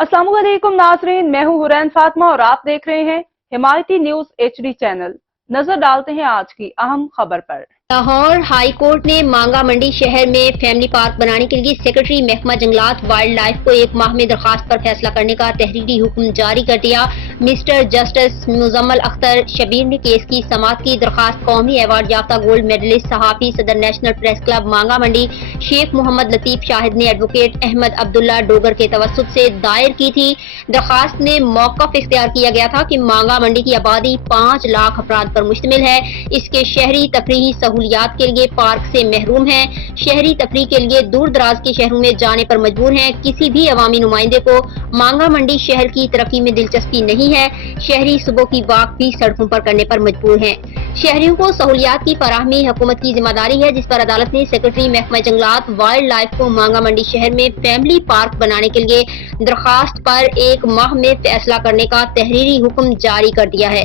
अस्सलाम वालेकुम नाज़रीन, मैं हूं हुरैन फातिमा और आप देख रहे हैं हिमायती न्यूज HD चैनल। नजर डालते हैं आज की अहम खबर पर। लाहौर हाई कोर्ट ने मांगा मंडी शहर में फैमिली पार्क बनाने के लिए सेक्रेटरी महकमा जंगलात वाइल्ड लाइफ को 1 माह में दरखास्त पर फैसला करने का तहरीरी हुक्म जारी कर दिया। मिस्टर जस्टिस मुजम्मल अख्तर शबीर ने केस की समाअत की दरखास्त कौमी अवार्ड याफ्ता गोल्ड मेडलिस्ट सहाफी सदर नेशनल प्रेस क्लब मांगा मंडी शेख मोहम्मद लतीफ शाहिद ने एडवोकेट अहमद अब्दुल्ला डोगर के तवस्सुत से दायर की थी। दरखास्त में मौक़िफ़ इख्तियार किया गया था कि मांगा मंडी की आबादी 5 लाख अफराद पर मुश्तमिल है। इसके शहरी तफरीही सहूलियात के लिए पार्क से महरूम हैं। शहरी तफरीह के लिए दूर दराज के शहरों में जाने पर मजबूर हैं। किसी भी अवामी नुमाइंदे को मांगा मंडी शहर की तरक्की में दिलचस्पी नहीं है। शहरी सुबह की वाक भी सड़कों पर करने पर मजबूर हैं। शहरियों को सहूलियात की फराहमी हुकूमत की जिम्मेदारी है, जिस पर अदालत ने सेक्रेटरी महकमा जंगलात वाइल्ड लाइफ को मांगा मंडी शहर में फैमिली पार्क बनाने के लिए दरखास्त पर 1 माह में फैसला करने का तहरीरी हुक्म जारी कर दिया है।